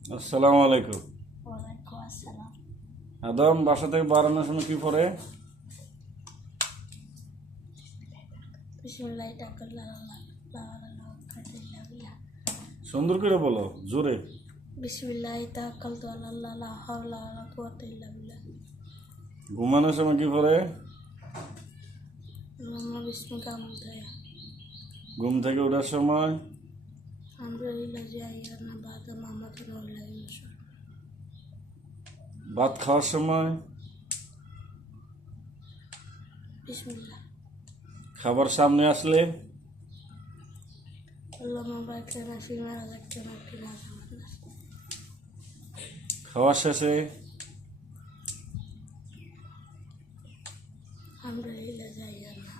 আসসালামু আলাইকুম। ওয়ালাইকুম আসসালাম। আদম বাসা থেকে বাড়ানোর সময় কি পড়ে? বিসমিল্লাহি তাওয়াক্কালনা সুন্দর করে বলো, জোরে। বিসমিল্লাহি তাওয়াক্কালতু আলাল্লাহ লা হাওলা ওয়ালা কুওয়াতা ইল্লা বিল্লাহ। ঘুমানোর সময় কি পড়ে? আল্লাহুম্মা বিসমিকা আমুতয়া ঘুম থেকে ওঠার সময়? আমরুলিল্লাহি আইয়ানা বাদা মামাতুন ওয়ালাহি মুশা। ভাত খাওয়ার সময়? বিসমিল্লাহ। খাবার সামনে আসলে? আল্লাহুম্মা বারিক লানা ফিমা রাযাকতানা ওয়া কিনা আযাবান্নার। খাওয়ার শেষে? আমরুলিল্লাহি আইয়ানা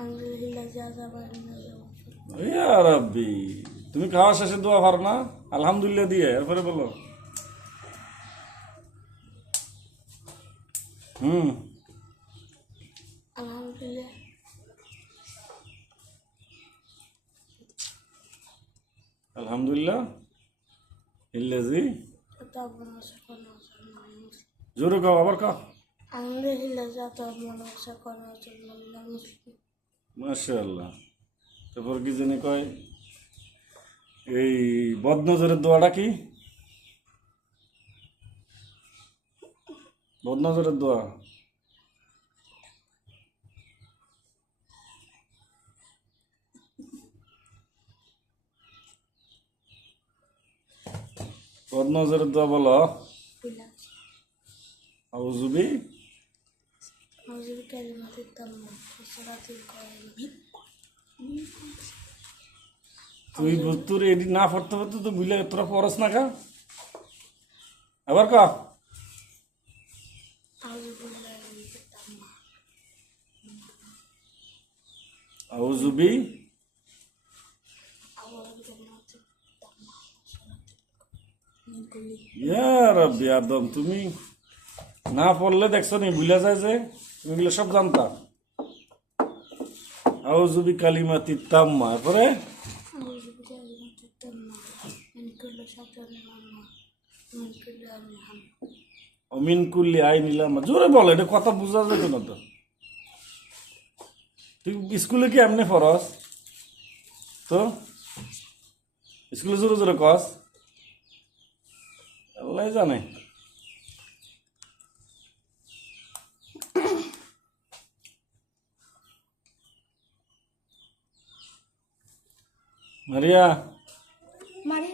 আমরুলিল্লাহি আযাবান্না। ইয়া রাব্বি, তুমি খাওয়ার শেষে দোয়া পারো না? আলহামদুলিল্লাহ দিয়ে এরপরে বলো। হুম আলহামদুলিল্লাহ। আলহামদুলিল্লাহ ইল্লাজি। তাওবানা শাকরানা ওয়া মুসলিম। জোরে খাও, আবার খাও। আলহামদুলিল্লাহ তাওবানা শাকরানা ওয়া মুসলিম। মাশাআল্লাহ। তারপর কি জানি কয়, এই বদনজরের দোয়াটা কি? বদনজরের দোয়া বদনজরের দোয়া বলো। বিল্লাহ। আউযুবি। আউযু বিকালিমাতিত তাম্মাত ওয়া সালাতিল কায়িমা। তুই তোর এডি না পড়তে পড়তে তো ভুলে তোরা পড়স না কা? আবার কা। আউযু বিল্লাহি মিনাত তাম্মাত। আউযুবি। আউযু বিকালিমাতিত তাম্মাত ওয়া সালাতিল মিন কুল্লি। ইয়া রাব্বি আদম, তুমি না পড়লে দেখছো নি ভুলে যায় যে, তুমি এগুলো সব জানতা। আউযুবি কালিমাতিত তাম্মা, এরপরে আউযু বিকালিমাতিত তাম্মাত মিন কুল্লি শাররিন ওয়া মিন কুল্লি আইনিন হাম। অমিন কুল্লি আইনিলাম। জোরে বল, এটা কথা বোঝা যাবে না তো। তুই স্কুলে কি এমনি পড়স? তো স্কুলে জোরে জোরে কস, আল্লাহ জানে। মারিয়া, মানে